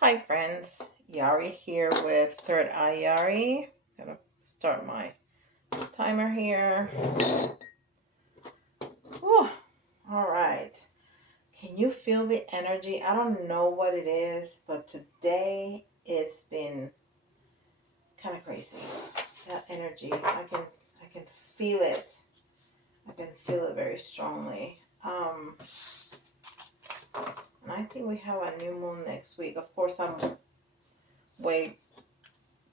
Hi friends, Yari here with Third Eye Yari. Gonna start my timer here. Whew. All right. Can you feel the energy? I don't know what it is, but today it's been kind of crazy. That energy, I can feel it. I can feel it very strongly. And I think we have a new moon next week. Of course, I'm way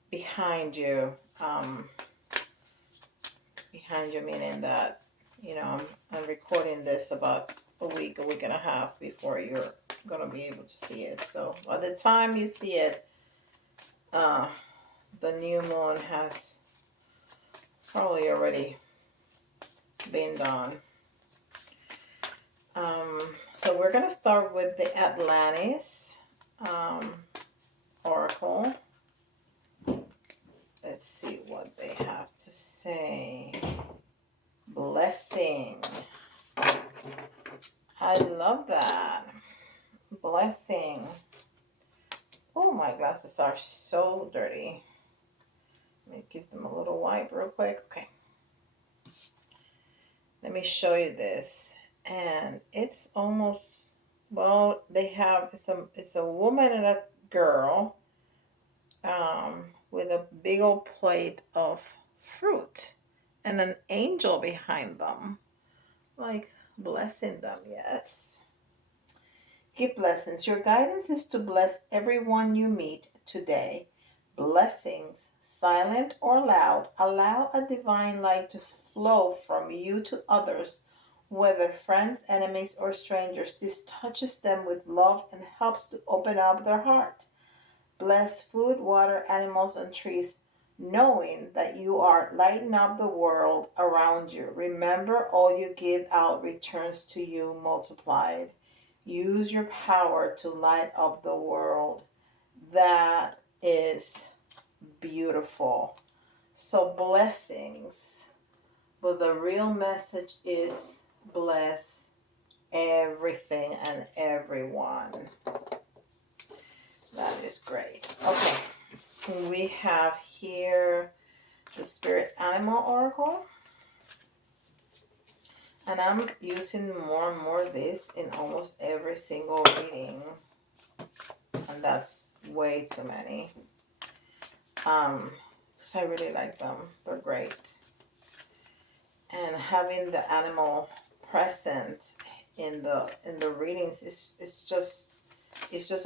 behind you. Behind you meaning that I'm recording this about a week and a half before you're gonna be able to see it. So by the time you see it, the new moon has probably already been done. So we're gonna start with the Atlantis Oracle. Let's see what they have to say. Blessing. I love that. Blessing. Oh, my glasses are so dirty. Let me give them a little wipe real quick. Okay. Let me show you this. And it's almost, well, they have, it's a woman and a girl with a big old plate of fruit and an angel behind them. Like blessing them, yes. Give blessings. Your guidance is to bless everyone you meet today. Blessings, silent or loud, allow a divine light to flow from you to others, whether friends, enemies, or strangers. This touches them with love and helps to open up their heart. Bless food, water, animals, and trees, knowing that you are lighting up the world around you. Remember, all you give out returns to you multiplied. Use your power to light up the world. That is beautiful. So blessings. But the real message is bless everything and everyone. That is great. Okay. We have here the Spirit Animal Oracle. And I'm using more and more of this in almost every single reading. And that's way too many. Because I really like them. They're great. And having the animal present in the readings is just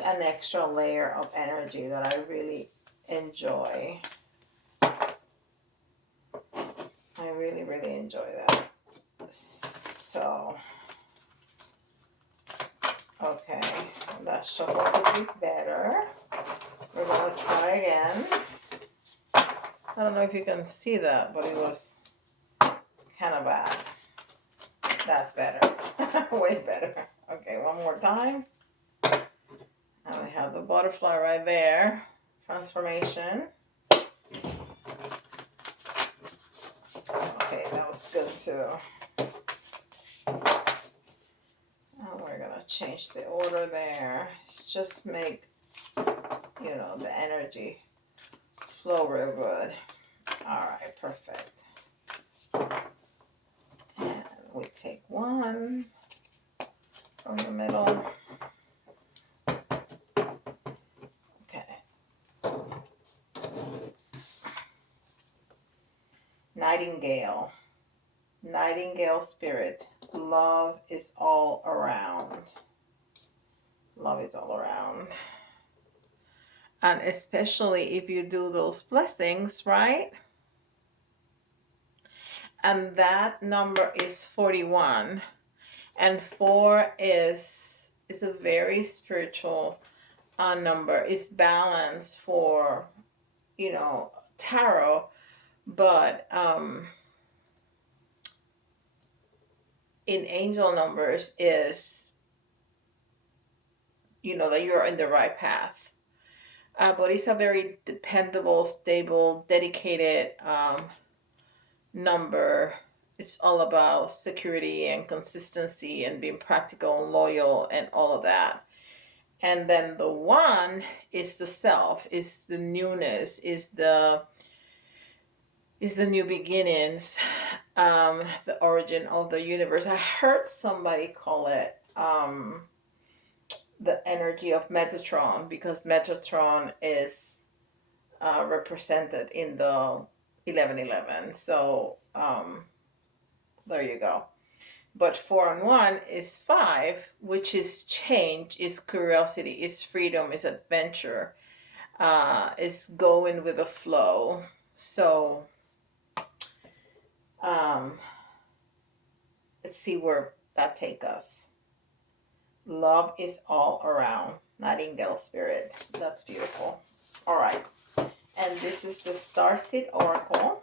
an extra layer of energy that I really enjoy. I really, really enjoy that. So, okay, that shuffle could be better. We're going to try again. I don't know if you can see that, but it was kind of bad. That's better. Way better. Okay, one more time. And we have the butterfly right there. Transformation. Okay, that was good too. And we're going to change the order there. Just make, the energy flow real good. All right, perfect. And we take one from the middle. Okay. Nightingale. Nightingale spirit. Love is all around. Love is all around. And especially if you do those blessings, right? And that number is 41. And 4 is a very spiritual number. It's balance for, tarot. But in angel numbers is, that you're in the right path. But it's a very dependable, stable, dedicated number. It's all about security and consistency and being practical and loyal and all of that. And then the one is the self, is the newness, is the new beginnings, the origin of the universe. I heard somebody call it the energy of Metatron, because Metatron is represented in the 1111. So there you go. But 4 and 1 is 5, which is change, is curiosity, is freedom, is adventure, is going with the flow. So let's see where that takes us. Love is all around. Nightingale spirit. That's beautiful. All right. And this is the Starseed Oracle.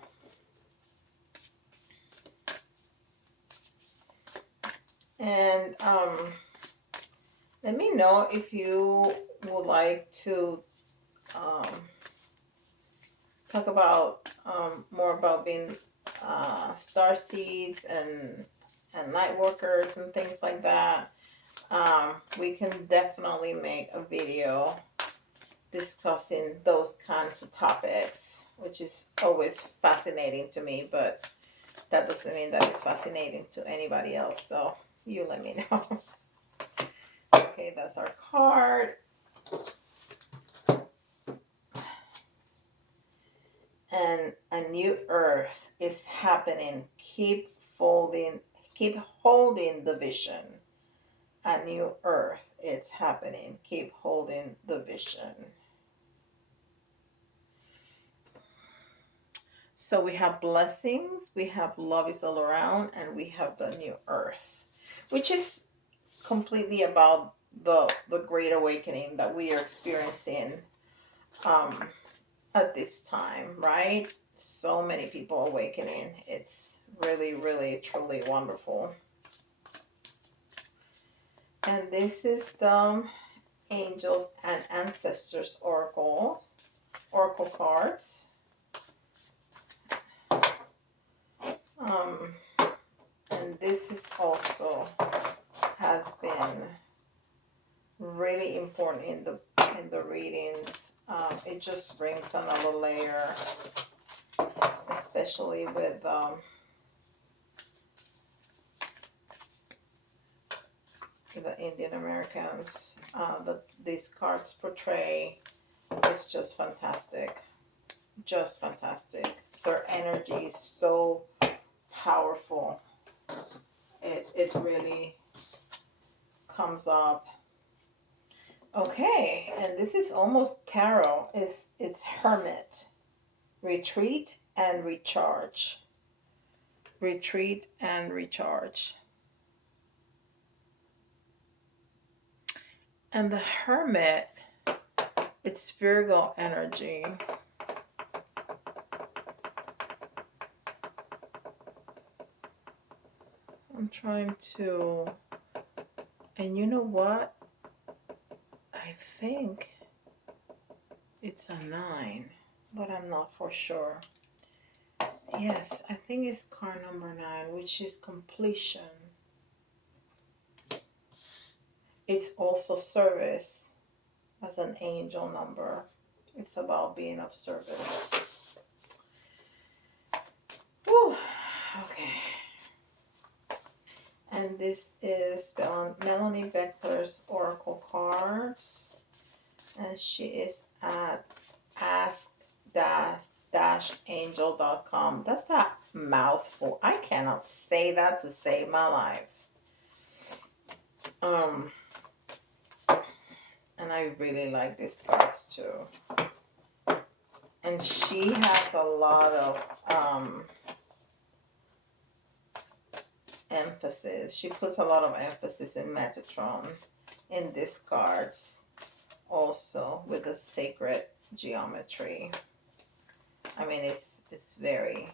And let me know if you would like to talk about more about being star seeds and light workers and things like that. We can definitely make a video discussing those kinds of topics, which is always fascinating to me, but that doesn't mean that it's fascinating to anybody else. So you let me know. Okay, that's our card. And a new earth is happening. Keep holding the vision. A new earth is happening. Keep holding the vision. So we have blessings, we have love is all around, and we have the new earth, which is completely about the great awakening that we are experiencing at this time, right? So many people awakening. It's really, really, truly wonderful. And this is the Angels and Ancestors oracle cards. And this is also has been really important in the readings. It just brings another layer, especially with the Indian Americans. These cards portray. It's just fantastic, just fantastic. Their energy is so powerful. It really comes up. Okay, and this is almost tarot. It's Hermit. Retreat and recharge. Retreat and recharge. And the Hermit, it's Virgo energy. I'm trying to, and you know what? I think it's a 9, but I'm not for sure. Yes, I think it's card number 9, which is completion. It's also service as an angel number. It's about being of service. Whew. Okay. And this is Melanie Beckler's Oracle cards. And she is at ask-angel.com. That's a mouthful. I cannot say that to save my life. And I really like these cards too. And she has a lot of emphasis. She puts a lot of emphasis in Metatron in these cards, also with the sacred geometry. I mean, it's very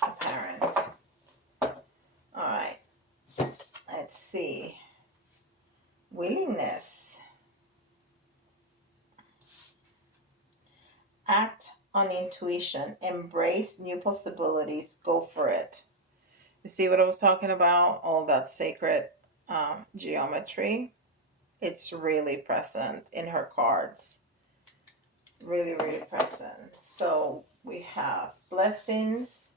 apparent. All right, let's see. Willingness. Act on intuition. Embrace new possibilities. Go for it. You see what I was talking about? All that sacred geometry. It's really present in her cards. Really, really present. So we have blessings,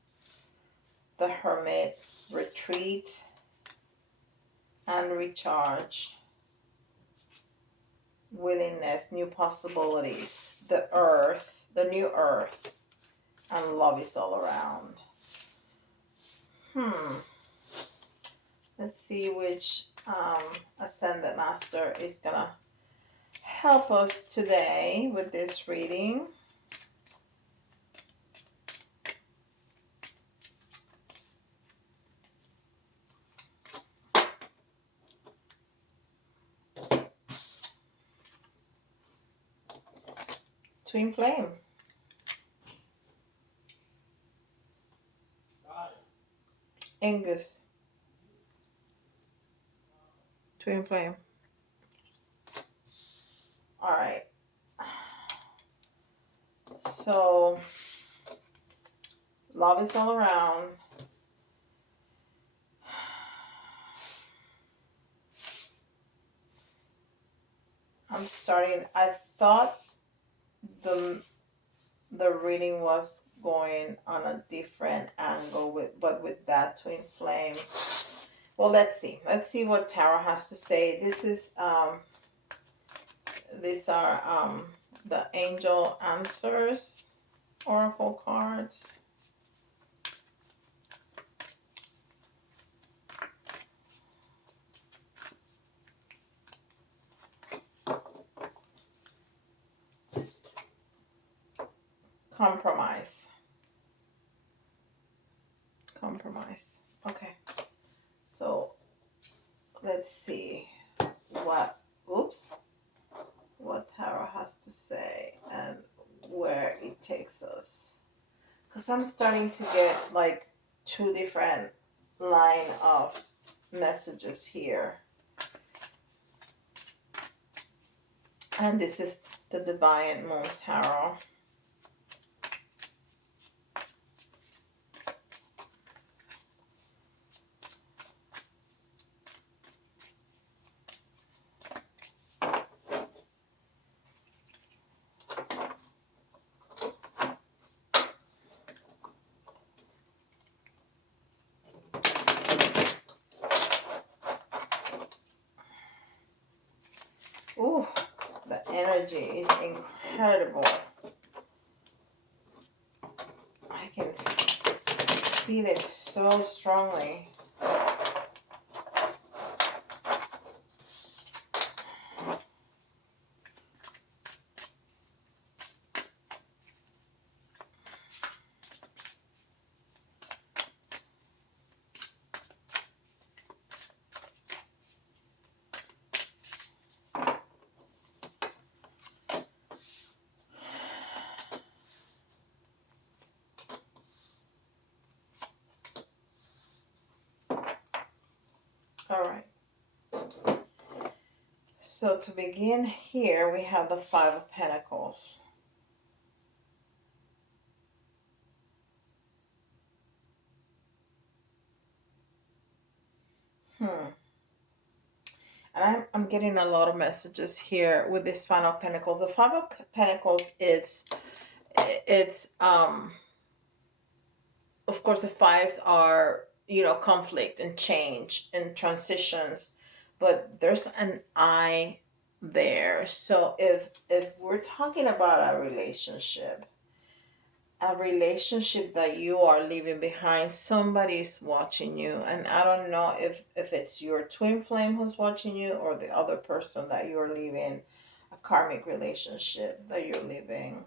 the Hermit, retreat, and recharge, willingness, new possibilities, the earth, the new earth, and love is all around. Let's see which Ascendant Master is gonna help us today with this reading. Twin Flame. Angus. Twin Flame. All right. So, love is all around. I'm starting. I thought the reading was going on a different angle but with that twin flame. Well, let's see what tarot has to say. This is these are the Angel Answers Oracle cards. Compromise. Okay, so let's see what tarot has to say and where it takes us, because I'm starting to get like two different line of messages here, and this is the Deviant Moon Tarot. Ooh, the energy is incredible. I can feel it so strongly. All right. So to begin here, we have the Five of Pentacles. And I'm getting a lot of messages here with this Five of Pentacles. The Five of Pentacles, it's of course the fives are, you know, conflict and change and transitions, but there's an eye there. So if we're talking about a relationship that you are leaving behind, somebody's watching you, and I don't know if it's your twin flame who's watching you or the other person that you're leaving, a karmic relationship that you're leaving.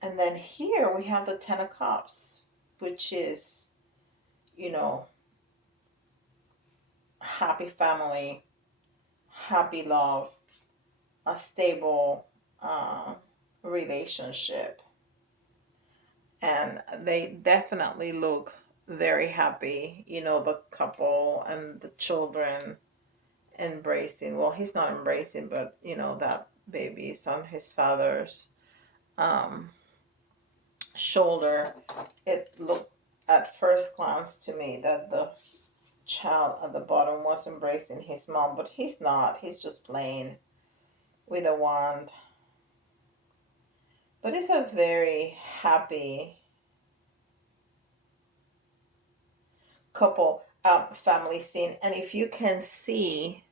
And then here we have the Ten of Cups, which is, you know, happy family, happy love, a stable relationship. And they definitely look very happy, you know, the couple and the children embracing. Well, he's not embracing, but, you know, that baby is on his father's shoulder. It looked at first glance to me that child at the bottom was embracing his mom, but he's not. He's just playing with a wand. But it's a very happy couple family scene. And if you can see,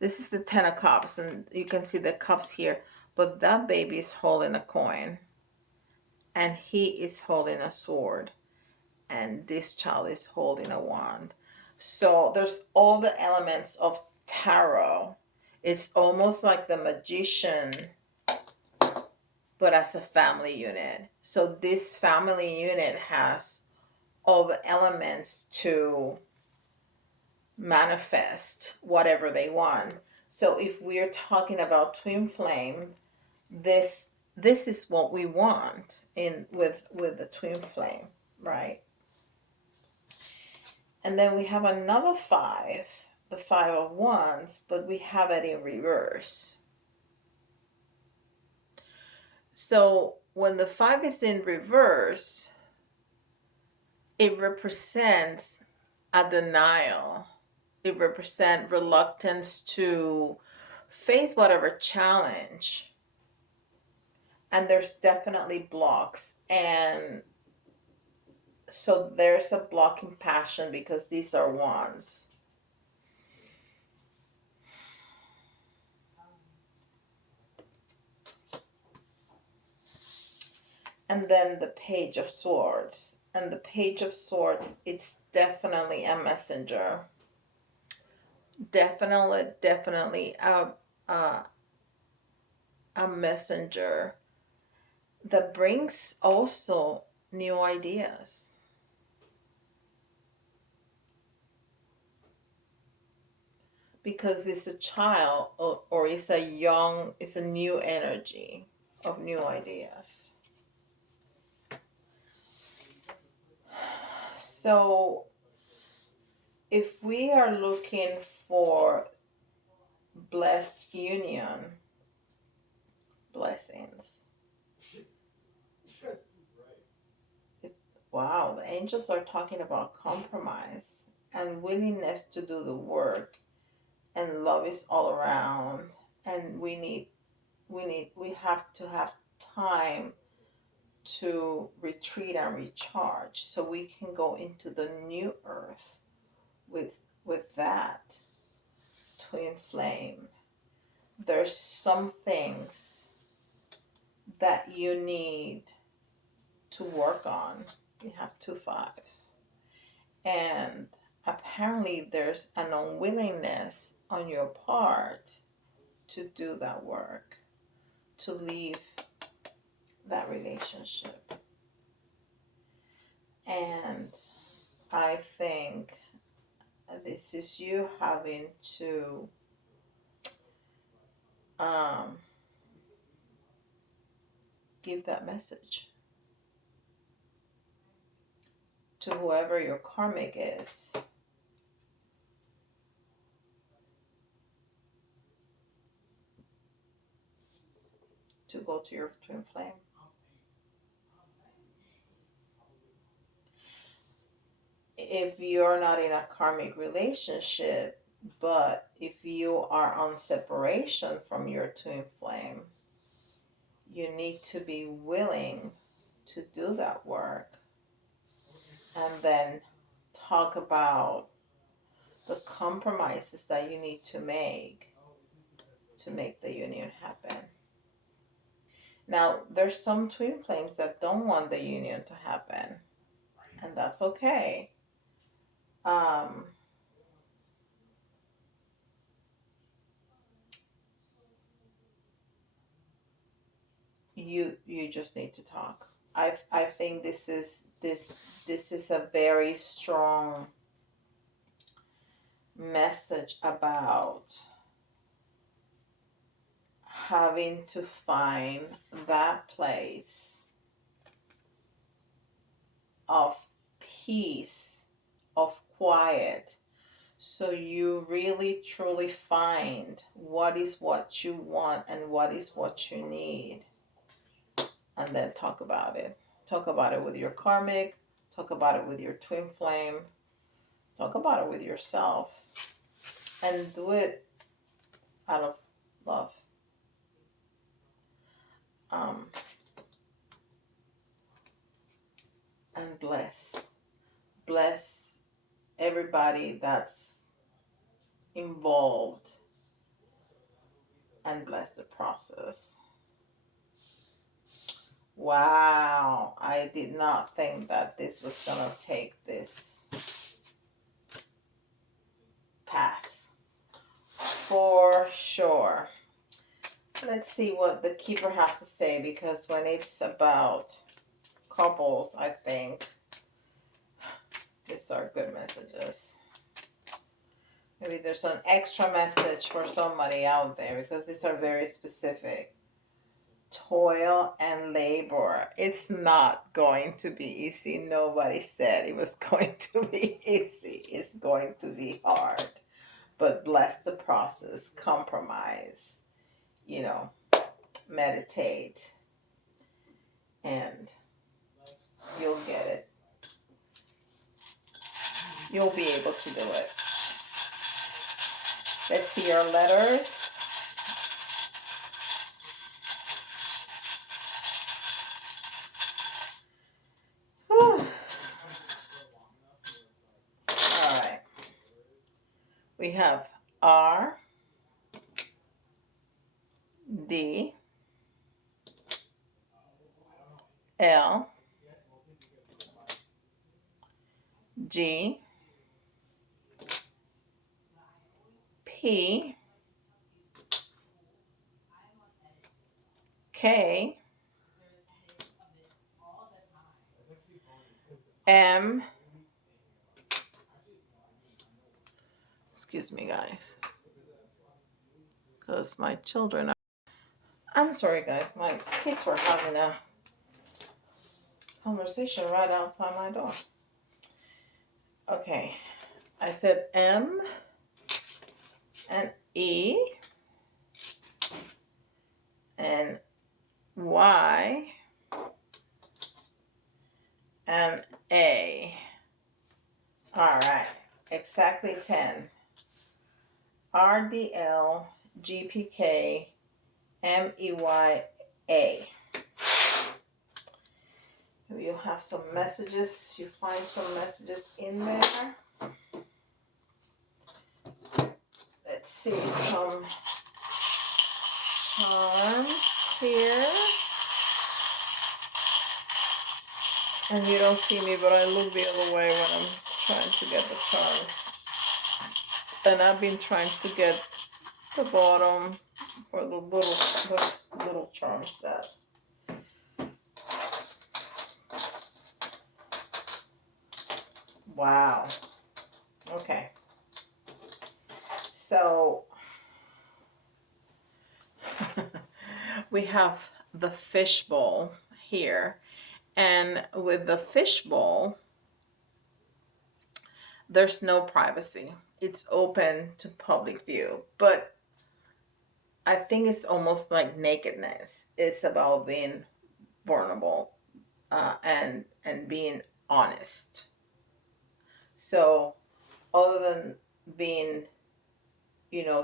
this is the 10 of cups, and you can see the cups here, but that baby is holding a coin, and he is holding a sword, and this child is holding a wand. So there's all the elements of tarot. It's almost like the magician, but as a family unit. So this family unit has all the elements to manifest whatever they want. So if we're talking about twin flame, this is what we want in with the twin flame, right? And then we have another 5, the 5 of Wands, but we have it in reverse. So when the 5 is in reverse, it represents a denial. It represents reluctance to face whatever challenge. And there's definitely blocks. And so there's a blocking passion because these are wands. And then the Page of Swords. And the Page of Swords, it's definitely a messenger. Definitely a messenger that brings also new ideas. Because it's a child, or it's a new energy of new ideas. So if we are looking for blessed union, blessings. Wow, the angels are talking about compromise and willingness to do the work, and love is all around, and we have to have time to retreat and recharge so we can go into the new earth with that twin flame. There's some things that you need to work on. You have 2 5s, and apparently there's an unwillingness on your part to do that work, to leave that relationship. And I think this is you having to give that message to whoever your karmic is. To go to your twin flame. If you're not in a karmic relationship, but if you are on separation from your twin flame, you need to be willing to do that work, and then talk about the compromises that you need to make the union happen. Now, there's some twin flames that don't want the union to happen, and that's okay. You just need to talk. I think this is a very strong message about having to find that place of peace, of quiet, so you really truly find what is what you want and what is what you need, and then talk about it. Talk about it with your karmic, talk about it with your twin flame, Talk about it with yourself and do it out of love. Um, and bless everybody that's involved and bless the process. Wow, I did not think that this was gonna take this path for sure. Let's see what the Keeper has to say, because when it's about couples, I think these are good messages. Maybe there's an extra message for somebody out there, because these are very specific. Toil and labor. It's not going to be easy. Nobody said it was going to be easy. It's going to be hard. But bless the process. Compromise. You know, meditate. And you'll get it. You'll be able to do it. Let's see your letters. Whew. All right. We have R, D, L, G, P, K, M, excuse me guys, because my children are, I'm sorry guys, my kids were having a conversation right outside my door. Okay, I said M and E and Y and A. All right, exactly 10. RDL, GPK, MEYA. You'll have some messages. You find some messages in there. Let's see some charms here. And you don't see me, but I look the other way when I'm trying to get the charms. And I've been trying to get the bottom for the little charm set. Wow. Okay. So we have the fishbowl here, and with the fishbowl, there's no privacy. It's open to public view, but I think it's almost like nakedness. It's about being vulnerable and being honest. So other than being,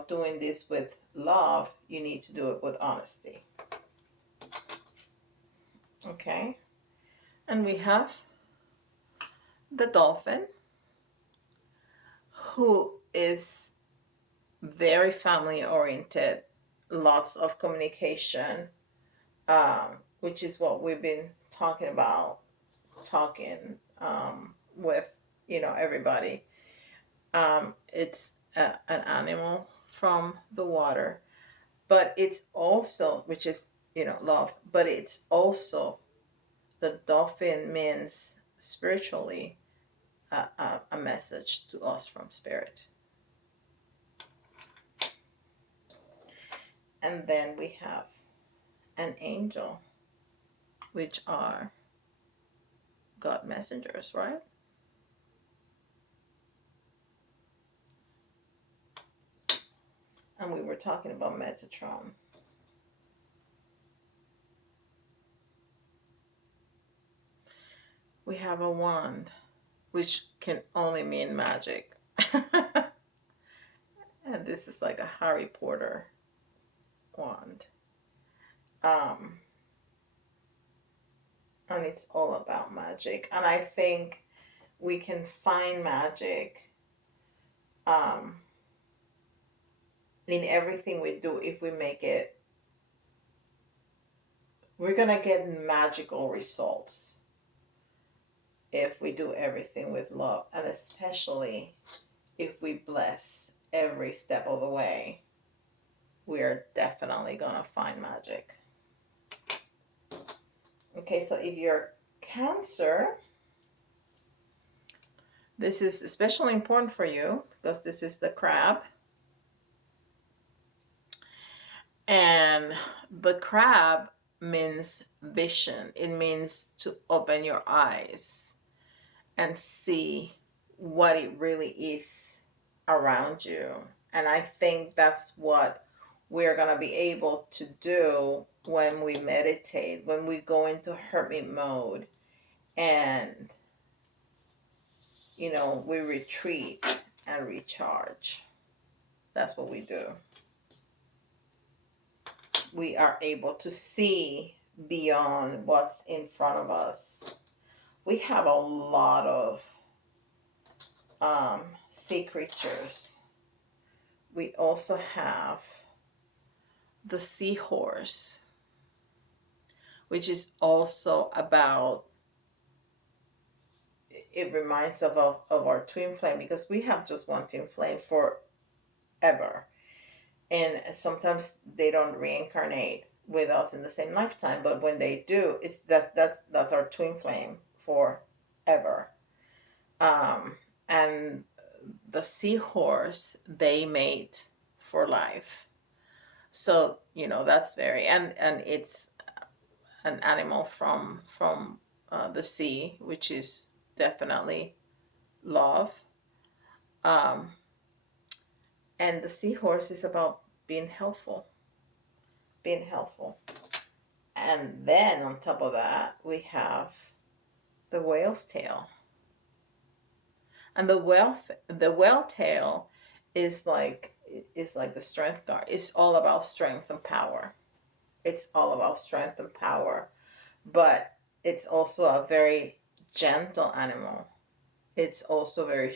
doing this with love, you need to do it with honesty. Okay. And we have the dolphin, who is very family oriented, lots of communication, which is what we've been talking about, with, everybody. It's an animal from the water, but it's also, which is, love, but it's also, the dolphin means spiritually a message to us from spirit. And then we have an angel, which are God messengers, right? And we were talking about Metatron. We have a wand, which can only mean magic. And this is like a Harry Potter wand. Um, and it's all about magic. And I think we can find magic um, in everything we do if we make it. We're gonna get magical results if we do everything with love, and especially if we bless every step of the way. We are definitely gonna find magic. Okay, so if you're Cancer, this is especially important for you because this is the crab. And the crab means vision. It means to open your eyes and see what it really is around you. And I think that's what we're going to be able to do when we meditate, when we go into hermit mode and, we retreat and recharge. That's what we do. We are able to see beyond what's in front of us. We have a lot of sea creatures. We also have the seahorse, which is also about, it reminds of our twin flame, because we have just one twin flame forever. And sometimes they don't reincarnate with us in the same lifetime, but when they do, it's that's our twin flame forever. And the seahorse, they mate for life. So that's very, and it's an animal from the sea, which is definitely love. Um, and the seahorse is about being helpful. And then on top of that, we have the whale's tail. And the whale tail is like the strength card. It's all about strength and power. It's all about strength and power. But it's also a very gentle animal. It's also a very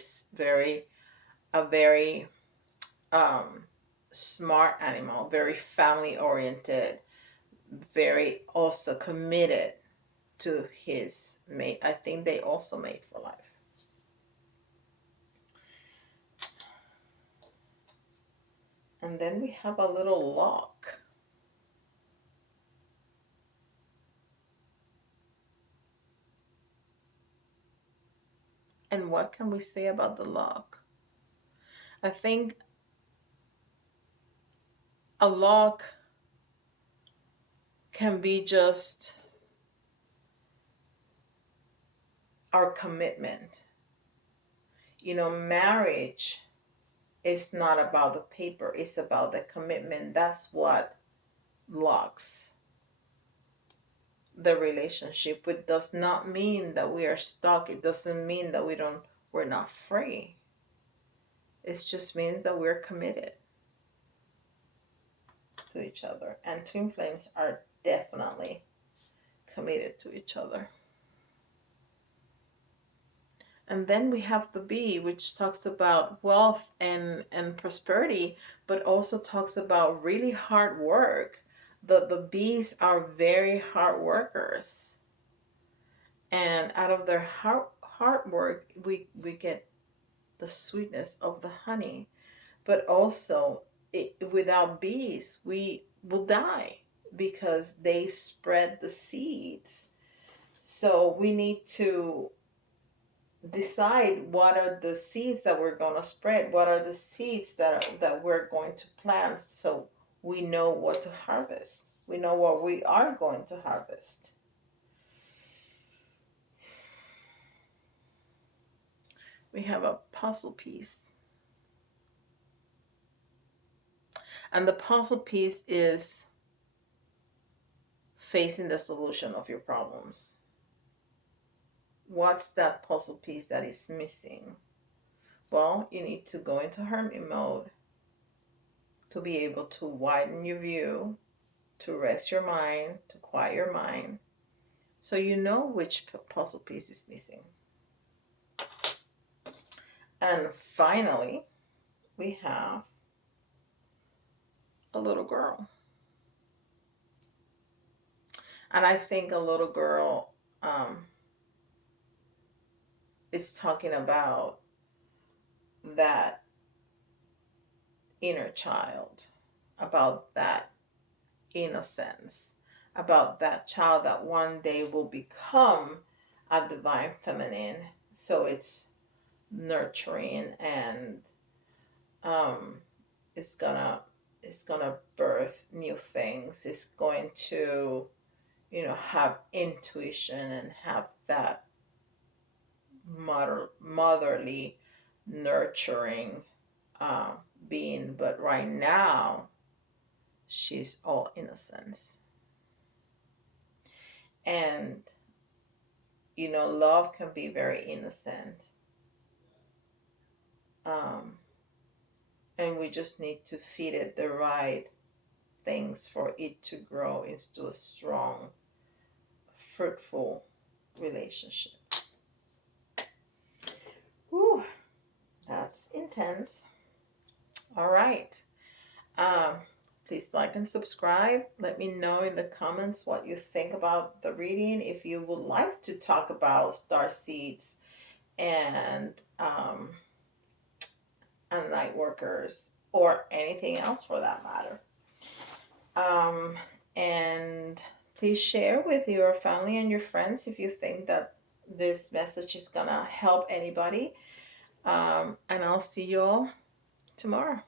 smart animal, very family oriented, very also committed to his mate. I think they also mate for life. And then we have a little lock. And what can we say about the lock? I think a lock can be just our commitment. Marriage is not about the paper, it's about the commitment. That's what locks the relationship. It does not mean that we are stuck. It doesn't mean that we're not free. It just means that we're committed to each other. And twin flames are definitely committed to each other. And then we have the bee, which talks about wealth and prosperity, but also talks about really hard work. The bees are very hard workers. And out of their hard work, we get the sweetness of the honey. But also, without bees, we will die because they spread the seeds. So we need to decide what are the seeds that we're going to spread, what are the seeds that we're going to plant, so we know what to harvest. We know what we are going to harvest. We have a puzzle piece. And the puzzle piece is facing the solution of your problems. What's that puzzle piece that is missing? Well, you need to go into hermit mode to be able to widen your view, to rest your mind, to quiet your mind, so you know which puzzle piece is missing. And finally, we have a little girl. And I think a little girl is talking about that inner child, about that innocence, about that child that one day will become a divine feminine. So it's nurturing, and um, it's gonna birth new things. It's going to, have intuition and have that motherly, nurturing uh, being. But right now, she's all innocence. And, love can be very innocent. Um, and we just need to feed it the right things for it to grow into a strong, fruitful relationship. Whew, that's intense. All right. Um, Please like and subscribe. Let me know in the comments what you think about the reading. If you would like to talk about star seeds and light workers, or anything else for that matter. And please share with your family and your friends if you think that this message is gonna help anybody. And I'll see you all tomorrow.